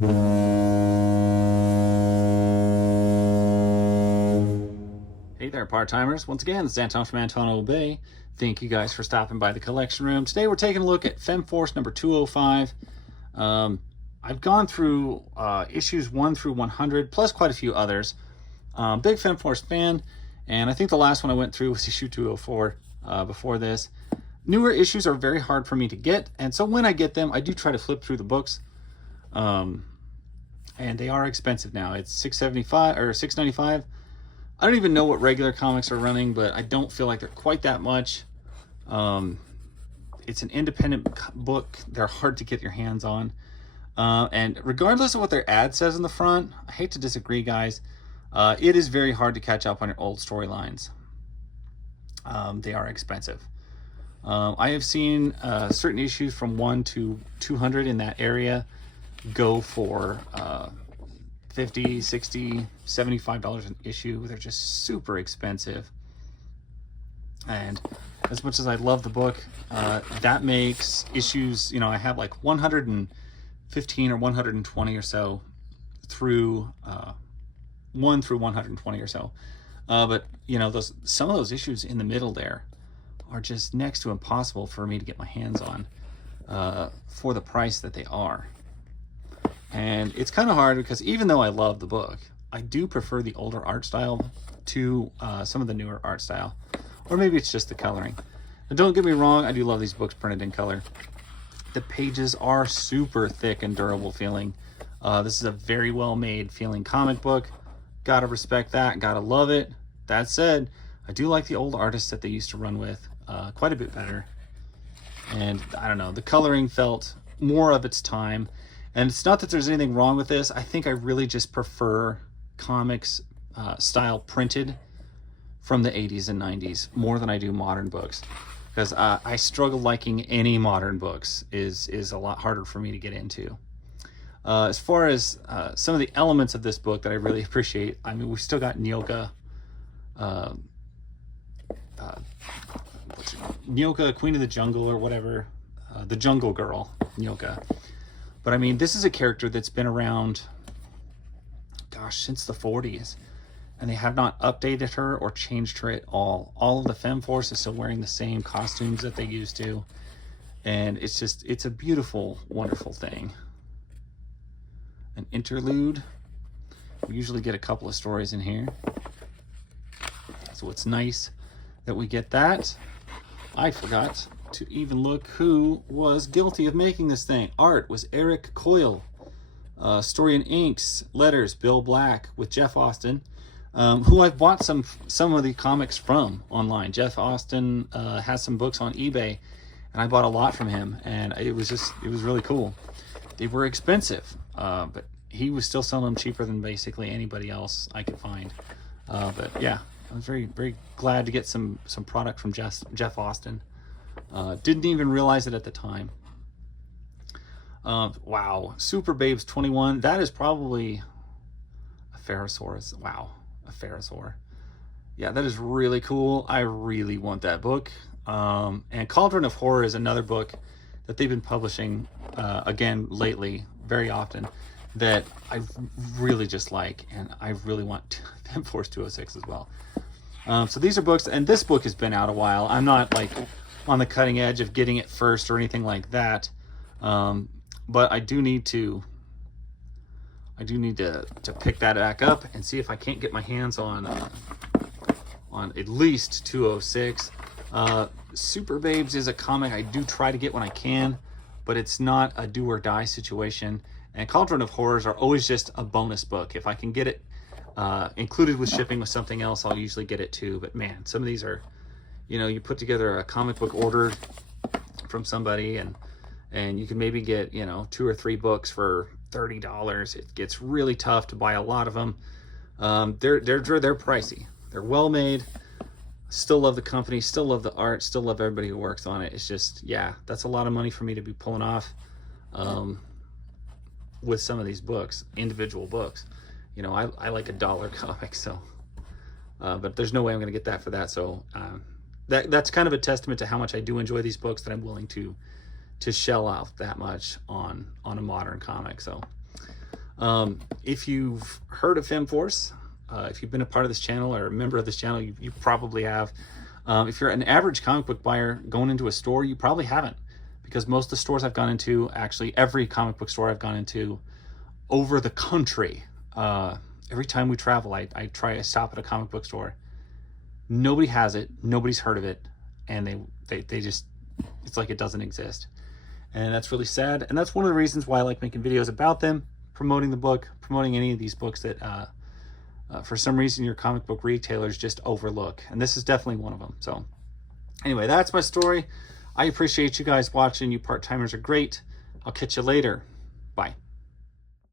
Hey there, part-timers. Once again, this is Anton from Anton Bay. Thank you guys for stopping by the collection room. Today we're taking a look at Fem Force number 205. I've gone through issues 1 through 100, plus quite a few others. Big Fem Force fan, and I think the last one I went through was issue 204 before this. Newer issues are very hard for me to get, and so when I get them, I do try to flip through the books. And they are expensive now. It's $6.75 or $6.95. I don't even know what regular comics are running, but I don't feel like they're quite that much. It's an independent book. They're hard to get your hands on. And regardless of what their ad says in the front, I hate to disagree, guys. It is very hard to catch up on your old storylines. They are expensive. I have seen certain issues from 1 to 200 in that area go for $50, $60, $75 an issue. They're just super expensive. And as much as I love the book, that makes issues, I have like 115 or 120 or so through 1 through 120 or so. But some of those issues in the middle there are just next to impossible for me to get my hands on for the price that they are. And it's kind of hard because even though I love the book, I do prefer the older art style to some of the newer art style. Or maybe it's just the coloring. Now, don't get me wrong, I do love these books printed in color. The pages are super thick and durable feeling. This is a very well made feeling comic book. Gotta respect that, gotta love it. That said, I do like the old artists that they used to run with quite a bit better. And I don't know, the coloring felt more of its time. And it's not that there's anything wrong with this. I think I really just prefer comics style printed from the 80s and 90s more than I do modern books. Because I struggle liking any modern books. Is a lot harder for me to get into. As far as some of the elements of this book that I really appreciate, I mean, we've still got Nyoka, Nyoka, Queen of the Jungle or whatever, the Jungle Girl, Nyoka. But I mean, this is a character that's been around, gosh, since the 40s. And they have not updated her or changed her at all. All of the Fem Force is still wearing the same costumes that they used to. And it's a beautiful, wonderful thing. An interlude. We usually get a couple of stories in here. So it's nice that we get that. I forgot to even look who was guilty of making this thing. Art was Eric Coyle. Story and inks, letters, Bill Black with Jeff Austin, who I've bought some of the comics from online. Jeff Austin has some books on eBay, and I bought a lot from him, and it was really cool. They were expensive, but he was still selling them cheaper than basically anybody else I could find. But yeah, I was very, very glad to get some product from Jeff Austin. Didn't even realize it at the time. Wow, Super Babes 21. That is probably a Ferrosaurus. Wow, a Ferrosaur. Yeah, that is really cool. I really want that book. And Cauldron of Horror is another book that they've been publishing again lately, very often, that I really just like, and I really want Fem Force 206 as well. So these are books, and this book has been out a while. I'm not like on the cutting edge of getting it first or anything like that, but I do need to pick that back up and see if I can't get my hands on at least 206. Super Babes is a comic I do try to get when I can, but it's not a do or die situation. And Cauldron of Horrors are always just a bonus book. If I can get it included with shipping with something else, I'll usually get it too. But man, some of these are, you put together a comic book order from somebody, and you can maybe get 2 or 3 books for $30. It gets really tough to buy a lot of them. They're pricey. They're well made. Still love the company, still love the art, still love everybody who works on it. It's just, yeah, that's a lot of money for me to be pulling off with some of these books, individual books. I like $1 comic, so but there's no way I'm gonna get that for that. So that's kind of a testament to how much I do enjoy these books, that I'm willing to shell out that much on a modern comic. So If you've heard of Fem Force, if you've been a part of this channel or a member of this channel, you probably have. If you're an average comic book buyer going into a store, you probably haven't, because most of the stores I've gone into, actually every comic book store I've gone into over the country, every time we travel, I try to stop at a comic book store. Nobody has it, nobody's heard of it, and they just, it's like it doesn't exist. And that's really sad, and that's one of the reasons why I like making videos about them, promoting the book, promoting any of these books that for some reason your comic book retailers just overlook, and this is definitely one of them. So anyway, that's my story. I appreciate you guys watching. You part-timers are great. I'll catch you later. Bye.